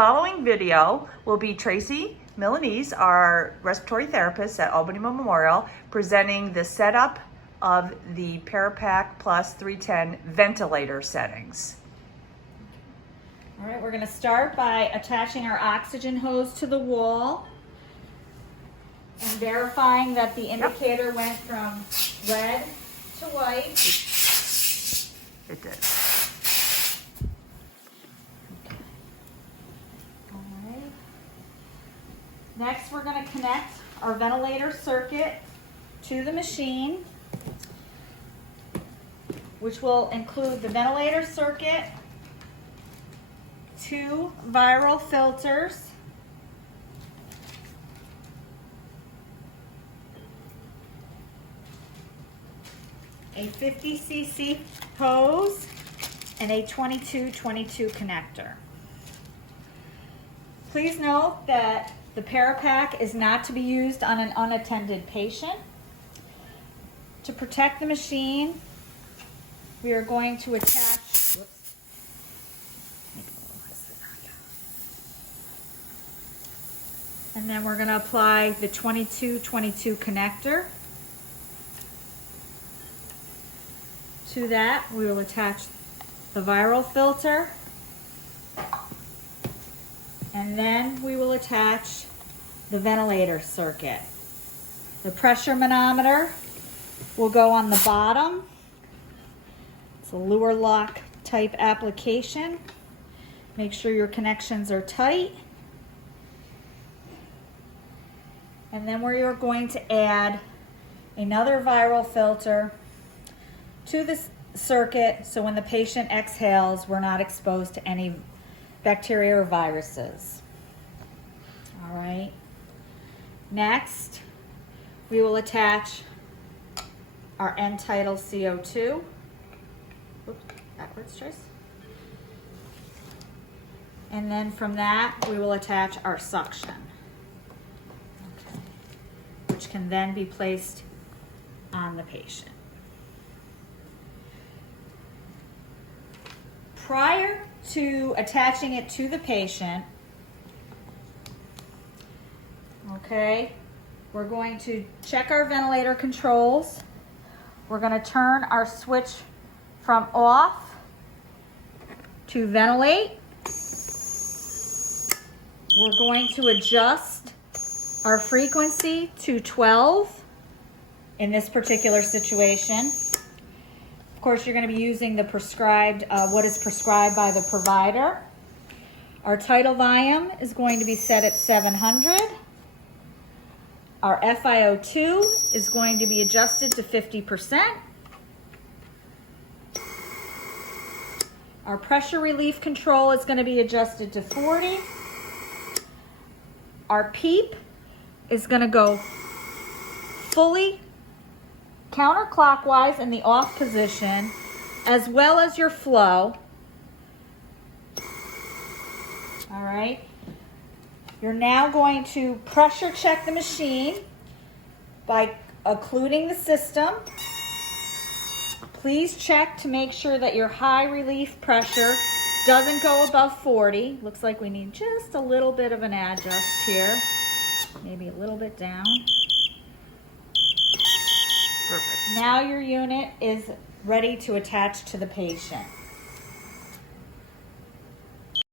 following video will be Tracy Milanese, our respiratory therapist at Albany Memorial, presenting the setup of the Parapak Plus 310 ventilator settings. All right, we're going to start by attaching our oxygen hose to the wall and verifying that the indicator went from red to white. It did. All right. Next, we're going to connect our ventilator circuit to the machine, which will include the ventilator circuit, 2 viral filters, a 50 cc hose, and a 22-22 connector. Please note that the Parapak is not to be used on an unattended patient. To protect the machine, we are going to attach, and then we're going to apply the 22-22 connector. To that, we will attach the viral filter, and then we will attach the ventilator circuit. The pressure manometer will go on the bottom. It's a lure lock type application. Make sure your connections are tight. And then we are going to add another viral filter to this circuit, so when the patient exhales, we're not exposed to any bacteria or viruses. All right. Next, we will attach our end-tidal CO2. Oops, backwards, Trace. And then from that, we will attach our suction, okay, which can then be placed on the patient. Prior to attaching it to the patient, okay, we're going to check our ventilator controls. We're going to turn our switch from off to ventilate. We're going to adjust our frequency to 12 in this particular situation. Of course, you're going to be using the prescribed, what is prescribed by the provider. Our tidal volume is going to be set at 700. Our FiO2 is going to be adjusted to 50%. Our pressure relief control is going to be adjusted to 40. Our PEEP is going to go fully counterclockwise in the off position, as well as your flow. All right. You're now going to pressure check the machine by occluding the system. Please check to make sure that your high relief pressure doesn't go above 40. Looks like we need just a little bit of an adjust here. Maybe a little bit down. Perfect. Now your unit is ready to attach to the patient.